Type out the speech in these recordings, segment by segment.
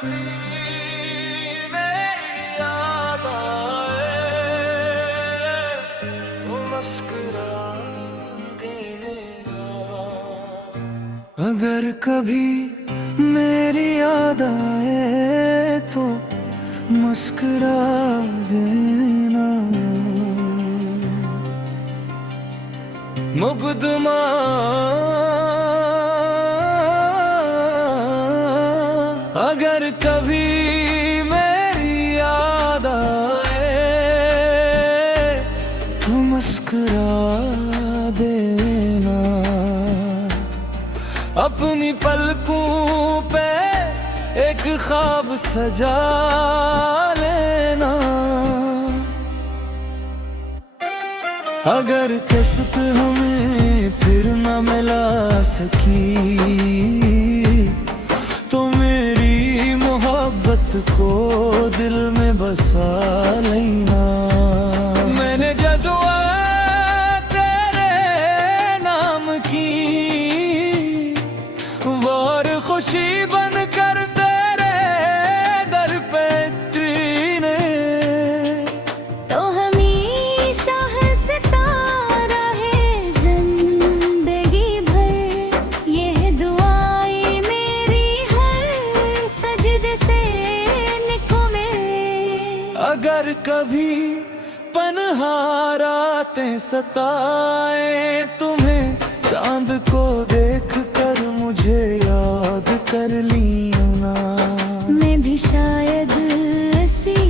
कभी मेरी याद आए तो मुस्कुरा देना। अगर कभी मेरी याद आए तो मुस्कुरा देना। मुकदमा अगर कभी मेरी याद आए तो मुस्कुरा देना। अपनी पलकों पे एक ख्वाब सजा लेना। अगर किस्मत हमें फिर न मिला सकी तो मेरी मोहब्बत को दिल में बसा लेना। मैंने जज़्बा तेरे नाम की और खुशी बनकर तेरे दर पे ने तो हमेशा हंसता रहे जिंदगी भर। ये दुआएं मेरी हर सजदे से निको में। अगर कभी पनहारातें सताए तुम्हें चांद को देख कर मुझे याद कर लिया। मैं भी शायद ऐसी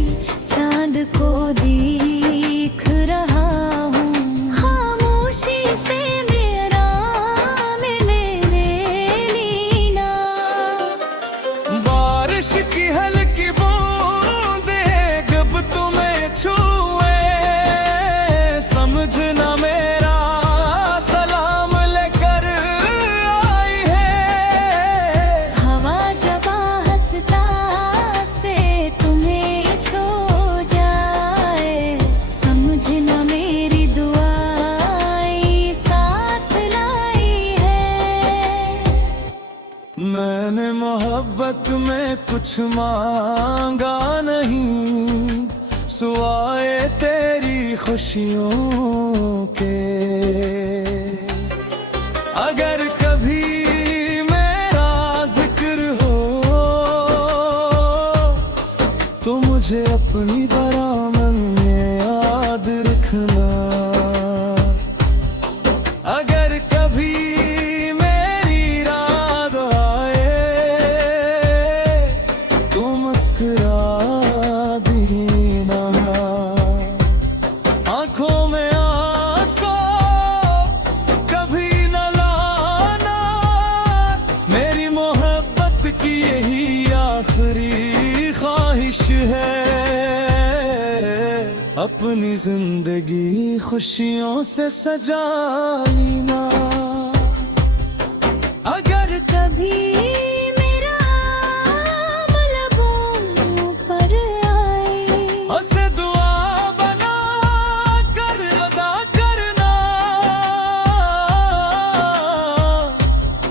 चांद को देख रहा हूँ। खामोशी से मेरा मैंने ले लेना। बारिश की हल्की बूंदें जब तुम्हें छुए समझना मेरा सलाम लेकर आई है। हवा जब हंसता से तुम्हें छू जाए समझना मेरी दुआएं साथ लाई है। मैंने मोहब्बत में कुछ मांगा नहीं सुवाए तेरी खुशियों के। अगर कभी मेरा जिक्र हो तो मुझे अपनी बरामद में याद रखना। अगर कभी मेरी रात आए तो मुस्कुरा देना। आंखों में आंसू कभी न लाना। मेरी मोहब्बत की यही आखिरी ख्वाहिश है। अपनी जिंदगी खुशियों से सजा लेना। अगर कभी मेरा लबों पर आए उसे दुआ बना कर अदा करना।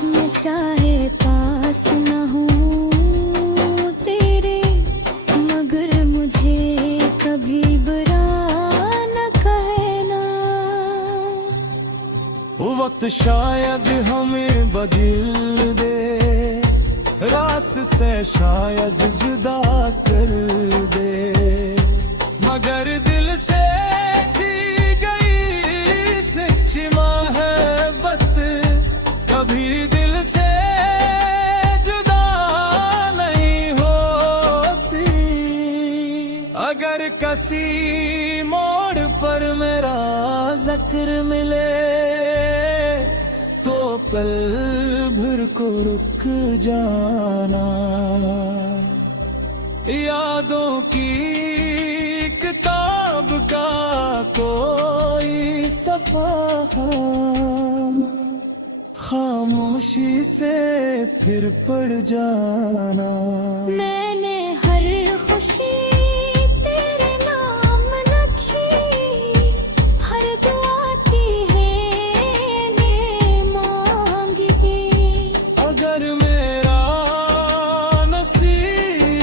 मैं चाहे पास न हूँ तेरे मगर मुझे कभी बुरा न कहना। वक्त शायद हमें बदल दे रास्ते शायद जुदा कर दे मगर दिल से की गई सच्ची मोहब्बत कभी दिल से जुदा नहीं होती। अगर किसी मोड़ पर मेरा जिक्र मिले तो पल भर को रुक जाना। यादों की किताब का कोई सफ़ा खामोशी से फिर पढ़ जाना। मैंने हर खुशी तेरे नाम रखी। हर दुआ की है ने मांगी। अगर मेरा नसीब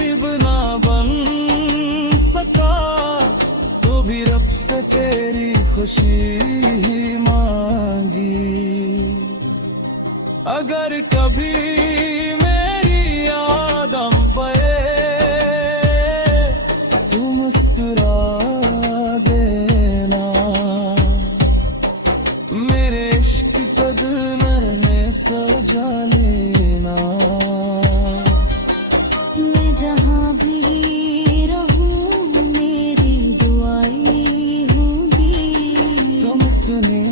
अगर कभी मेरी याद आए तू मुस्कुरा देना, मेरे इश्क को दिल में सजा लेना। मैं जहाँ भी रहूँ मेरी दुआएं होंगी, तुम अपनी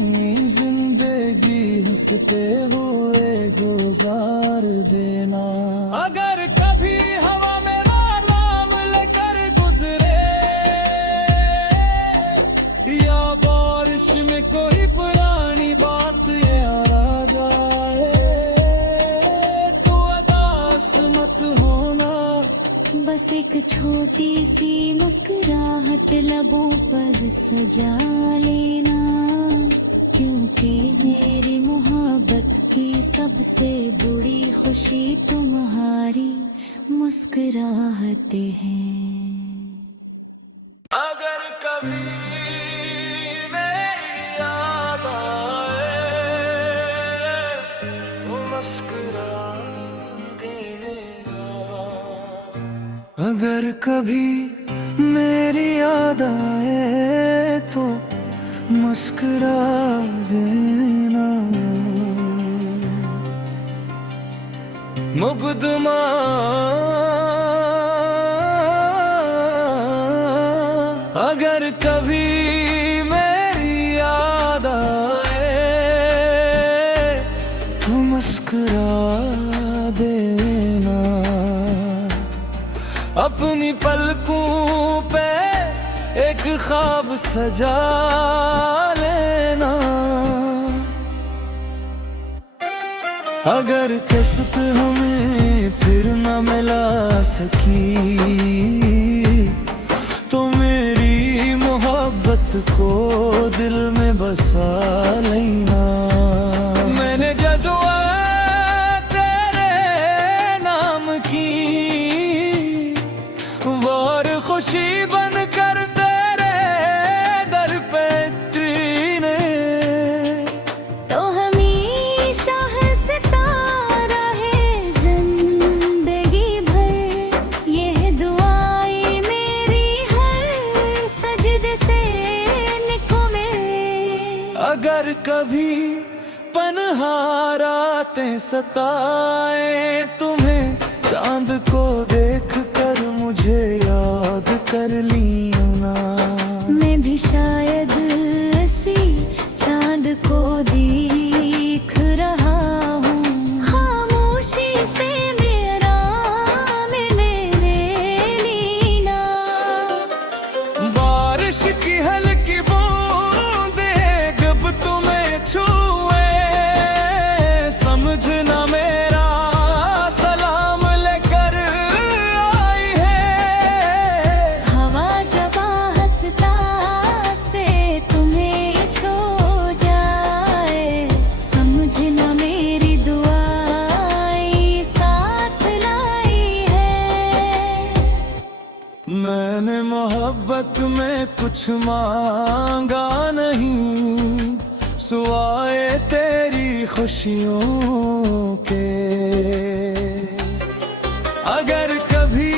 जिंदगी हंसते हुए गुजार देना। अगर कभी हवा मेरा नाम लेकर गुजरे या बारिश में कोई पुरानी बात याद आए, तो उदास मत होना। बस एक छोटी सी मुस्कुराहट लबों पर सजा लेना, क्योंकि मेरी मोहब्बत की सबसे बड़ी खुशी तुम्हारी मुस्कुराहटे हैं। अगर कभी मेरी याद आए तो मुस्कुरा देना। अगर कभी मेरी याद आए तो मुस्कुरा देना। मुकद्दमा अगर कभी मेरी याद आए तो मुस्कुरा देना। अपनी पलकों पे एक ख्वाब सजा लेना। अगर किस्मत हमें फिर न मिला सकी तो मेरी मोहब्बत को दिल में बसा लेना। मैंने जज़्बा तेरे नाम की और खुशी बनकर तेरे दर पे उतरी तो हमेशा हंसता रहे जिंदगी भर, ये दुआएं मेरी हर सजदे से निकले। अगर कभी पनहारातें सताए तुम्हें, चांद को देख कर मुझे याद कर लेना। मैं भी शायद ऐसी चांद को देख रहा हूँ, खामोशी से मेरा मिले लेना। बारिश की हल्की बूंदें जब तुम्हें छुए, समझना मेरा सलाम लेकर आई है। हवा जब हंसता से तुम्हें छू जाए, समझना मेरी दुआएं साथ लाई है। मैंने मोहब्बत में कुछ मांगा नहीं, सुआए तेरी खुशियों के। अगर कभी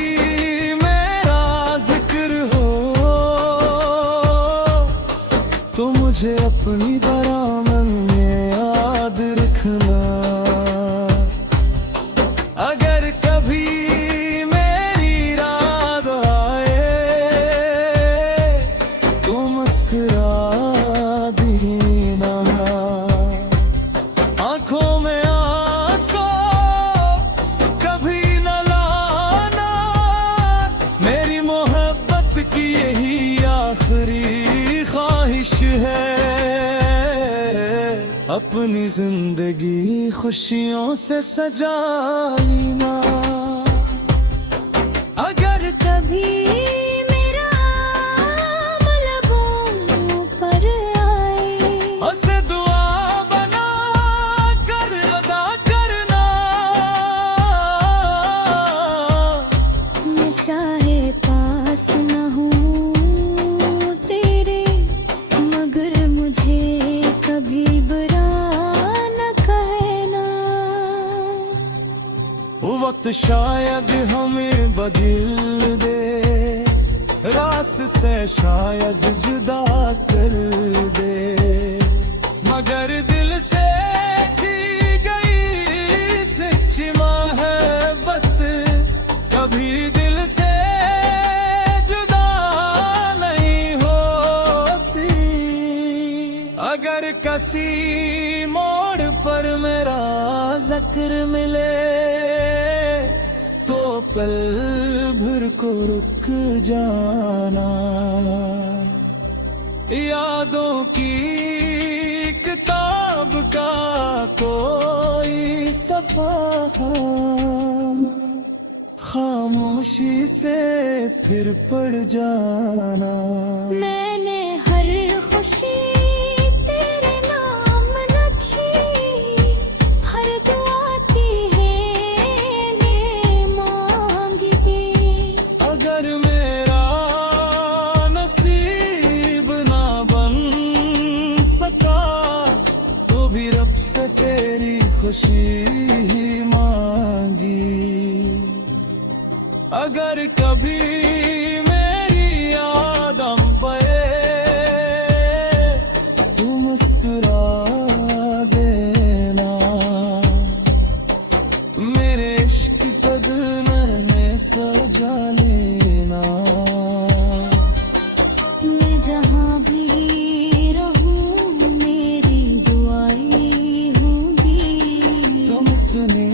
मेरा जिक्र हो तो मुझे अपनी बरामद में याद रखना। अगर कभी मेरी रात आए तो मुस्कुरा देना। आंखों में आंसू कभी न लाना, मेरी मोहब्बत की यही आखिरी ख्वाहिश है। अपनी जिंदगी खुशियों से सजा लेना। अगर कभी मेरा लबों पर आए, उसे दुआ बना कर अदा करना। मैं चाहे पास न हूँ तेरे, मगर मुझे कभी बुरा न कहना। वक्त शायद हमें बदल दे, रास्ते शायद जुदा कर दे, मगर दिल से की गई सच्ची मोहब्बत कभी दिल से जुदा नहीं होती। अगर किसी मोड़ पर मेरा जिक्र मिले तो पल भर को रुक जाना, यादों की किताब का कोई सफ़ा खामोशी से फिर पढ़ जाना। मैंने हर खुशी तेरे नाम रखी, हर दुआ की है ने मांगी की। अगर मेरा नसीब ना बन सका तो भी रब से तेरी खुशी ही मांगी। अगर कभी मेरी याद आए तू मुस्कुरा देना, मेरे इश्क कदम में सजा लेना। मैं जहाँ भी रहूँ मेरी दुआएं होंगी, तुम अपनी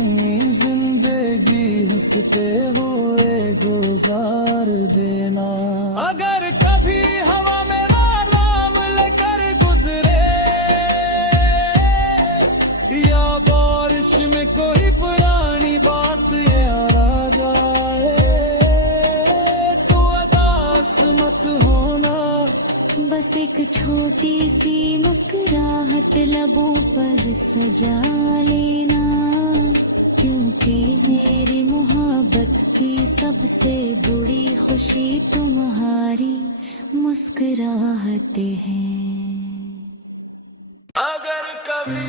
जिंदगी हंसते हुए गुजार देना। अगर कभी हवा मेरा नाम लेकर गुजरे या बारिश में कोई पुरानी बात याद आए तो उदास मत होना। बस एक छोटी सी मुस्कुराहट लबों पर सजा लेना, क्योंकि मेरी मोहब्बत की सबसे बड़ी खुशी तुम्हारी मुस्कुराहटें हैं। अगर कभी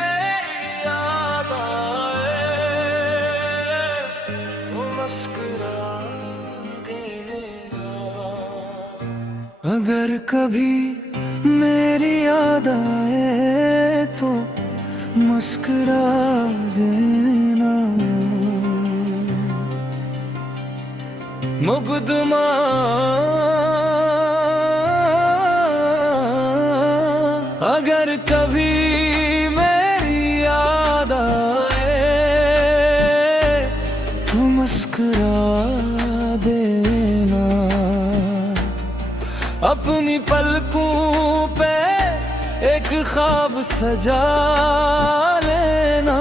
मेरी याद आए तो मुस्कुरा देना। अगर कभी मेरी याद आए तो मुस्कुरा देना। मुकदमा अगर कभी मेरी याद आए तो मुस्कुरा देना। अपनी पलकों पे एक ख्वाब सजा लेना।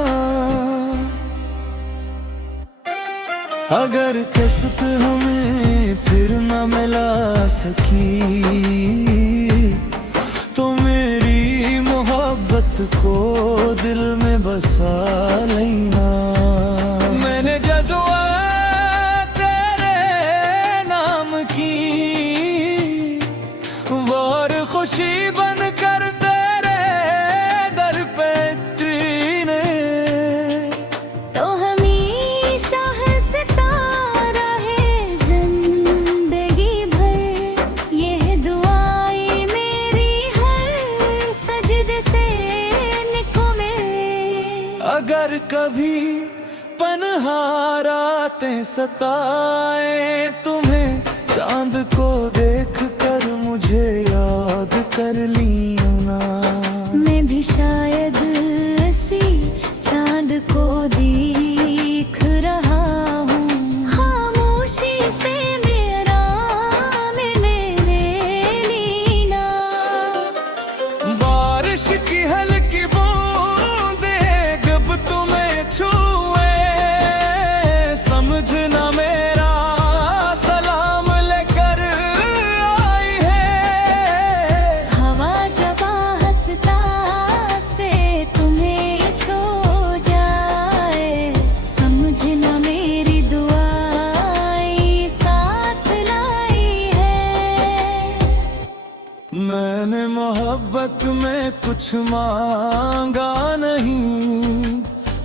अगर किस्मत हमें फिर न मिला सकी तो मेरी मोहब्बत को दिल में बसा लेना। मैंने जज़्बा तेरे नाम की और खुशी बनकर तेरे दर पे उतरी तो हमेशा हंसता रहे जिंदगी भर। ये दुआएं मेरी हर सजदे से निकले। अगर कभी पनहारातें सताए तुम्हें चांद को देख कर मुझे याद कर लेना। मैं भी शायद ऐसी चांद को देख रहा हूँ, खामोशी से मेरा मैंने लेना। बारिश की हल्की बूंदें जब तुम्हें छुए समझना मेरा सलाम लेकर आई है। हवा जब हंसता से तुम्हें छू जाए, समझना मेरी दुआएं साथ लाई है। मैंने मोहब्बत में कुछ मांगा नहीं,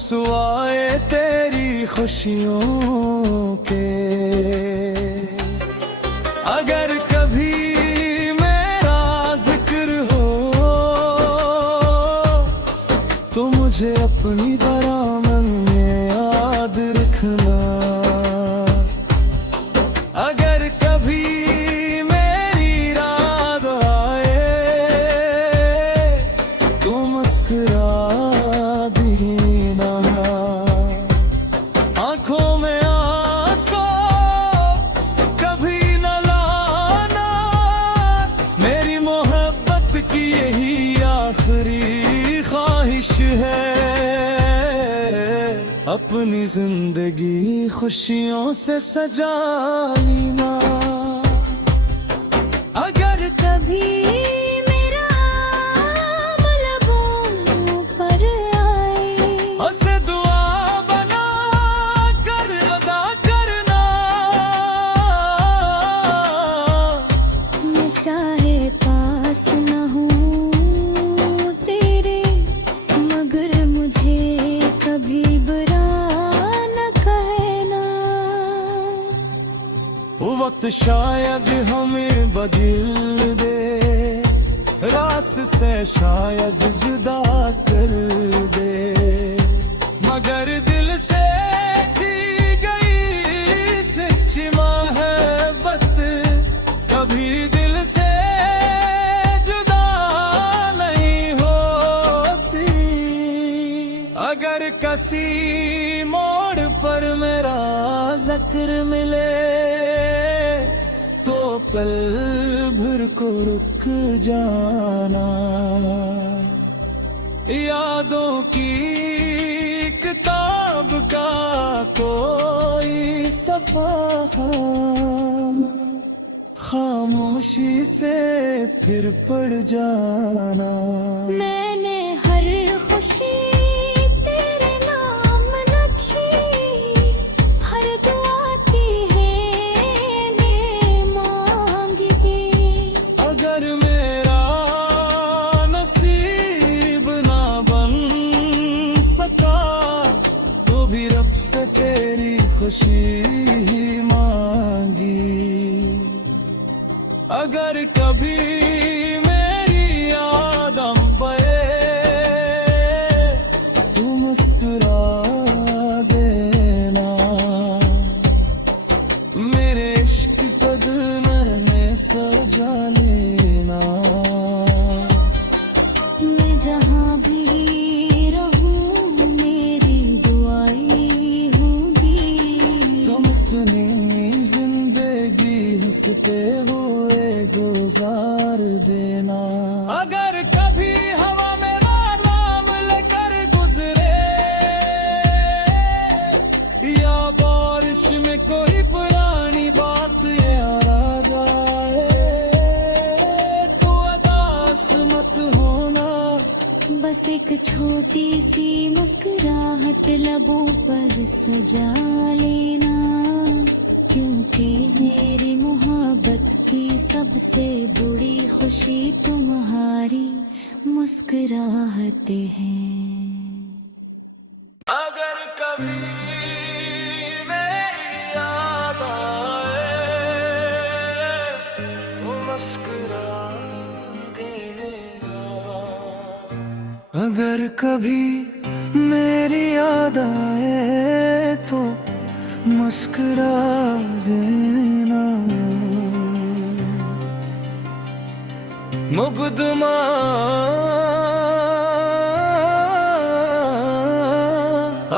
सुवाए तेरी खुशियों के। अगर कभी मेरा जिक्र हो तो मुझे अपनी बरामद में याद रखना। अगर कभी मेरी रात आए तो मुस्कुरा देना। आंखों में आंसू कभी न लाना, मेरी मोहब्बत की यही आखिरी ख्वाहिश है। अपनी जिंदगी खुशियों से सजा लेना। अगर कभी मेरा मलबों पर आए, उसे दुआ बना कर अदा करना। मैं चाहे पास न हूँ तेरे, मगर मुझे कभी बुरा न कहना। वो वक्त शायद हमें बदल दे, रास्ते शायद जुदा कर दे, मगर दिल से की गई सच्ची मोहब्बत कभी दिल से जुदा नहीं होती। अगर किसी मोड़ पर मेरा जिक्र मिले तो पल भर को रुक जाना। यादों की किताब का कोई सफ़ा खामोशी से फिर पढ़ जाना। मैंने हर खुशी तेरे नाम रखी, हर दुआ की है ने मांगी। अगर मेरा नसीब ना बन सका तो भी रब से तेरी खुशी ही मांगी। अगर कभी मेरी याद आए तू मुस्कुरा देना। मेरे इश्क कदम में सजा लेना। मैं जहाँ भी रहूँ मेरी दुआएं होंगी। तुम अपनी जिंदगी हंसते हुए गुजार देना। अगर कभी हवा मेरा नाम लेकर गुजरे या बारिश में कोई पुरानी बात याद आए तो उदास मत होना। बस एक छोटी सी मुस्कुराहट लबों पर सजा लेना, क्योंकि मेरी मोहब्बत की सबसे बड़ी खुशी तुम्हारी मुस्कुराहट है। अगर कभी मेरी याद आए तो मुस्कुरा देना। अगर कभी मेरी याद आए तो मुस्कुरा देना। मुकदमा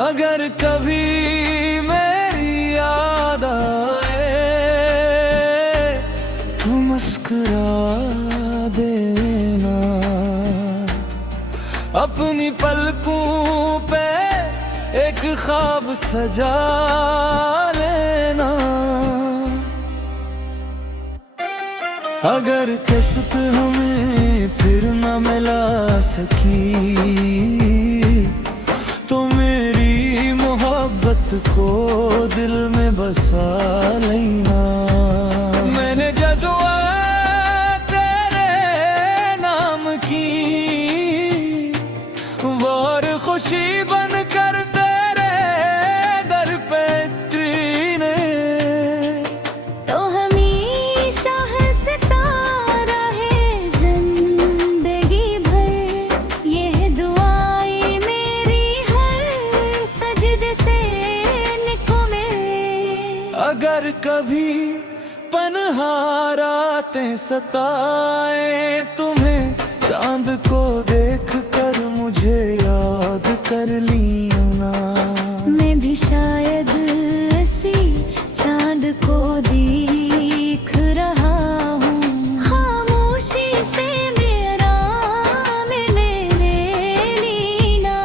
अगर कभी मेरी याद आए तो मुस्कुरा देना। अपनी पलकों पे एक ख्वाब सजा लेना। अगर किस्मत हमें फिर न मिला सकी तो मेरी मोहब्बत को दिल में बसा लेना। मैंने जज़्बा तेरे नाम की और खुशी बनकर तेरे दर पे अगर कभी पनहारातें सताए तुम्हें, चांद को देख कर मुझे याद कर लिया। मैं भी शायद ऐसी चांद को देख रहा हूँ, खामोशी से मेरा मिले लेना।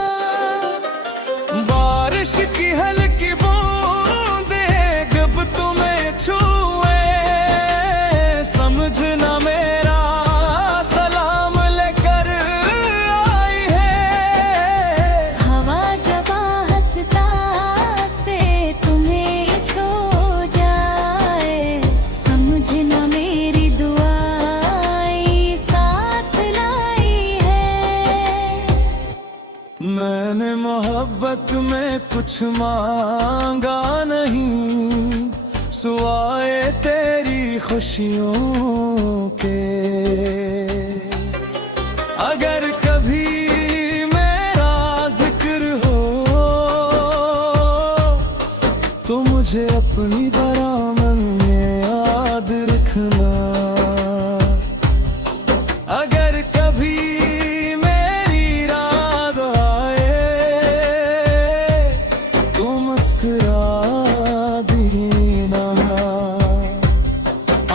बारिश की हल्की बूंदें जब तुम्हें छुए, समझना मेरा सलाम लेकर आई है। हवा जब हंसता से तुम्हें छू जाए, समझना मेरी दुआएं साथ लाई है। मैंने मोहब्बत में कुछ मांगा नहीं, सुआए तेरी खुशियों के। अगर कभी मेरा जिक्र हो तो मुझे अपनी बरामद में याद रखना। अगर कभी मेरी रात आए तो मुस्कुरा देना।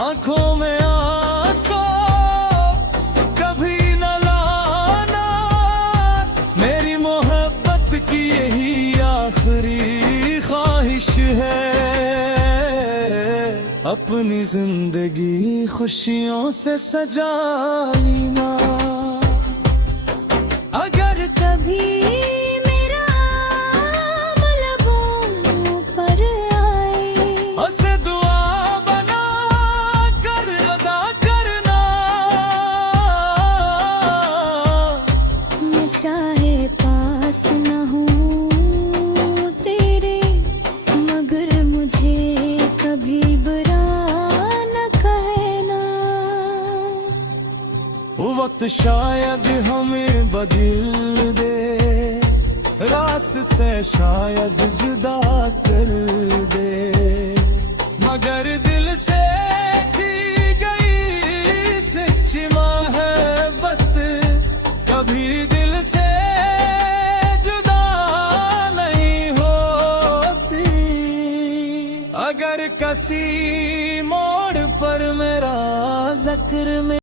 आंखों में आंसू कभी न लाना, मेरी मोहब्बत की यही आखिरी ख्वाहिश है। अपनी जिंदगी खुशियों से सजा लेना। अगर कभी मेरा लबों पर आए, उसे दुआ बना कर अदा करना। मैं चाहे पास न हूँ तेरे, मगर मुझे कभी बुरा न कहना। वक्त शायद हमें बदल दे, रास्ते शायद जुदा कर दे, मगर दिल से की गई सच्ची मोहब्बत कभी दिल से जुदा नहीं होती। अगर किसी मोड़ पर मेरा जिक्र में